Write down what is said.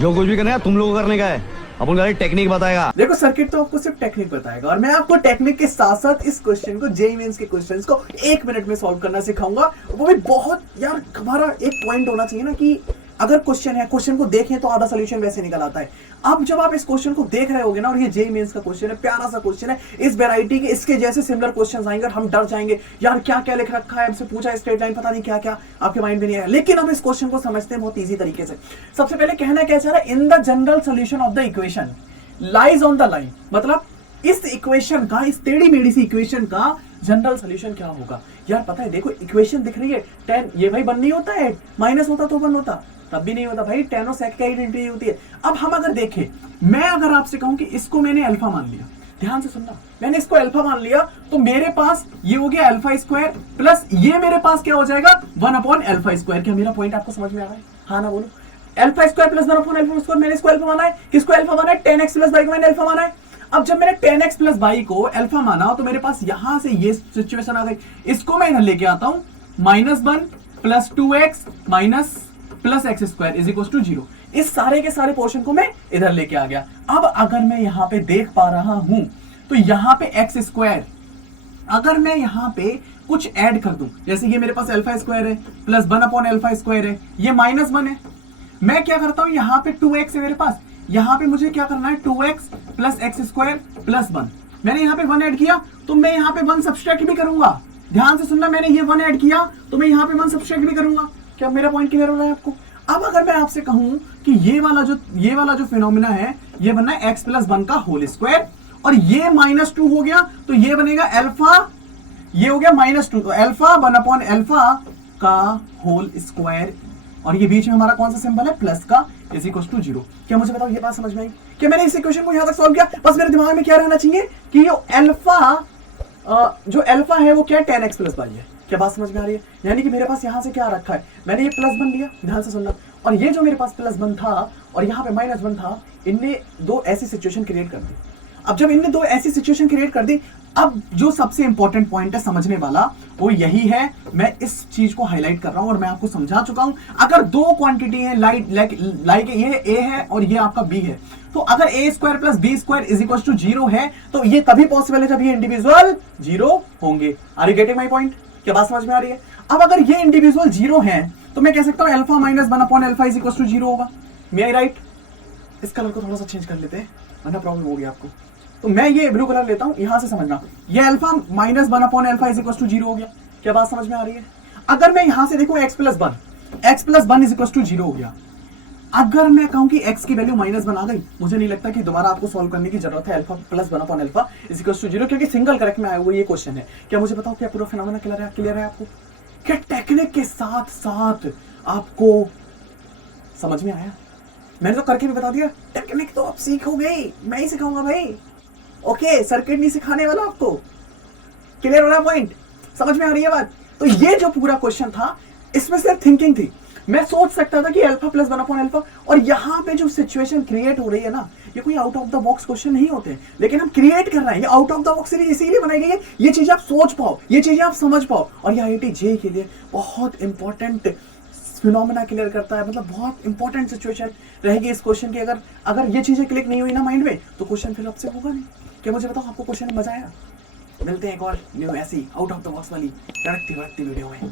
जो कुछ भी करना है तुम लोगों को करने का है, अपन गाड़ी टेक्निक बताएगा। देखो सर्किट तो आपको सिर्फ टेक्निक बताएगा और मैं आपको टेक्निक के साथ साथ इस क्वेश्चन को जेईई मेंस के क्वेश्चंस को 1 मिनट में सॉल्व करना सिखाऊंगा। वो भी बहुत यार, हमारा एक पॉइंट होना चाहिए ना कि अगर क्वेश्चन है, क्वेश्चन को देखें तो आधा सोल्यूशन वैसे निकल आता है। अब जब आप इस क्वेश्चन को देख रहे होगे ना, और ये जेईई मेंस का क्वेश्चन है, प्यारा सा क्वेश्चन है, इस वैरायटी के इसके जैसे सिमिलर क्वेश्चन आएंगे और हम डर जाएंगे यार क्या क्या लिख रखा है, हमसे पूछा स्ट्रेट लाइन, पता नहीं क्या क्या आपके माइंड में नहीं आया। लेकिन अब इस क्वेश्चन को समझते हैं बहुत ईजी तरीके से। सबसे पहले कहना क्या चाह रहा है, in the general solution of the equation lies on the line, मतलब इस इक्वेशन का, इस टेढ़ी मेढ़ी सी इक्वेशन का जनरल सोल्यूशन क्या होगा। यार पता है, देखो इक्वेशन दिख रही है 10, ये भाई 1 नहीं होता है, माइनस होता तो 1 होता, तब भी नहीं होता भाई, 10 और sec की आइडेंटिटी होती है। अब हम अगर देखें, मैं अगर आपसे कहूं कि इसको मैंने अल्फा मान लिया, ध्यान से सुनना, मैंने इसको अल्फा मान लिया तो मेरे पास ये हो गया अल्फा स्क्वायर प्लस ये मेरे पास क्या हो जाएगा 1/अल्फा स्क्वायर। क्या मेरा पॉइंट आपको समझ में आ रहा है? हाँ ना बोलो। अल्फा स्क्वायर प्लस 1/अल्फा स्क्वायर, मैंने इसको अल्फा माना है। किसको अल्फा माना है? 10x प्लस y को मैंने अल्फा माना है। अब जब मैंने 10x प्लस y को अल्फा माना तो मेरे पास यहां से ये सिचुएशन आ गई। इसको मैं इधर लेके आता हूं, -1 plus 2x minus plus x square is equal to 0। इस सारे के सारे पोर्शन को मैं इधर लेके आ गया। अब अगर मैं यहां पे देख पा रहा हूं तो यहां पे एक्स स्क्वायर, अगर मैं यहां पे कुछ ऐड कर दूं, जैसे ये मेरे पास अल्फा स्क्वायर है प्लस 1/अल्फा स्क्वायर है, ये -1 है, मैं क्या करता हूं, यहां पे 2x है मेरे पास, यहां पे मुझे क्या करना है 2x plus x square plus 1। मैंने यहां पे 1 ऐड किया तो मैं यहां पे 1 सब्सट्रैक्ट भी करूंगा। ध्यान से सुनना, मैंने ये 1 ऐड किया तो मैं यहां पे 1 सब्सट्रैक्ट भी करूंगा। क्या मेरा पॉइंट क्लियर हो रहा है आपको? अब अगर मैं आपसे कहूं कि ये वाला जो फिनोमिना है ये बनना है x प्लस 1 का होल स्क्वायर और ये -2 हो गया तो ये बनेगा अल्फा, ये हो गया -2 तो अल्फा 1/अल्फा का होल स्क्वायर और ये बीच में हमारा कौन सा सिंबल है प्लस का इज इक्वल टू 0। क्या मुझे बताओ ये बात समझ में आई? क्या मैंने इस इक्वेशन को यहां तक सॉल्व किया? बस मेरे दिमाग में क्या रहना चाहिए कि जो अल्फा है वो क्या 10x प्लस y है। क्या बात समझ में आ रही है? यानी कि मेरे पास यहां से क्या रखा है, मैंने ये +1 लिया, ध्यान से सुनना, और ये जो मेरे पास +1 था और यहां पे -1 था, इनने 2 ऐसी सिचुएशन क्रिएट कर दी। अब जब इनने 2 ऐसी सिचुएशन क्रिएट कर दी, अब जो सबसे इंपॉर्टेंट पॉइंट है समझने वाला वो यही है। मैं इस चीज को हाईलाइट कर रहा हूं और मैं आपको समझा चुका हूं। अगर 2 क्वांटिटी है लाइक ये a है और ये आपका b है, तो अगर a square plus b square is equal to 0 है तो ये तभी पॉसिबल है जब ये इंडिविजुअल 0 होंगे। Are you getting my point? क्या बात समझ में आ रही है? अब अगर ये इंडिविजुअल 0 है तो मैं कह सकता हूं अल्फा माइनस 1/अल्फा इज इक्वल टू 0 होगा। मे आई राइट? इस कलर को थोड़ा सा चेंज कर लेते हैं वरना प्रॉब्लम होगी आपको। तो मैं ये ब्लू कलर लेता हूं, यहां से समझना, ये अल्फा माइनस 1/अल्फा इज इक्वल टू 0 हो गया। क्या बात समझ में आ रही है? अगर मैं यहां से देखूं x plus 1 is equal to 0 हो गया। अगर मैं कहूं कि x की वैल्यू -1 आ गई, मुझे नहीं लगता कि दोबारा आपको सॉल्व करने की जरूरत है अल्फा प्लस 1/अल्फा इज इक्वल टू 0, क्योंकि सिंगल करेक्ट में आया हुआ ये क्वेश्चन है। क्या मुझे बताओ क्या पूरा फिनोमेना क्लियर है आपको? क्या टेक्निक के साथ साथ आपको समझ में आया? मैंने तो करके भी बता दिया, टेक्निक तो आप सीखोगे, मैं ही सिखाऊंगा भाई। ओके, सर्किट नहीं सिखाने वाला आपको। क्लियर हो रहा है पॉइंट? समझ में आ रही है बात? तो ये जो पूरा क्वेश्चन था इसमें सिर्फ थिंकिंग थी। मैं सोच सकता था कि अल्फा प्लस 1/अल्फा, और यहां पे जो सिचुएशन क्रिएट हो रही है ना, ये कोई out of the box question नहीं होते, लेकिन हम क्रिएट कर रहे हैं। ये आउट ऑफ द बॉक्स इसीलिए बनाई गई है, ये चीजें आप सोच पाओ, ये चीजें आप समझ पाओ, और ये IIT JEE के लिए बहुत इंपॉर्टेंट फिनोमेना क्लियर करता है। मतलब बहुत इंपॉर्टेंट सिचुएशन रहेगी इस क्वेश्चन की। अगर ये चीजें क्लिक नहीं हुई ना माइंड में तो क्वेश्चन फिर आपसे होगा नहीं। क्या मुझे बताओ आपको क्वेश्चन में मजा आया? मिलते हैं एक और न्यू ऐसी आउट ऑफ द बॉक्स वाली तड़कती भड़कती वीडियो में।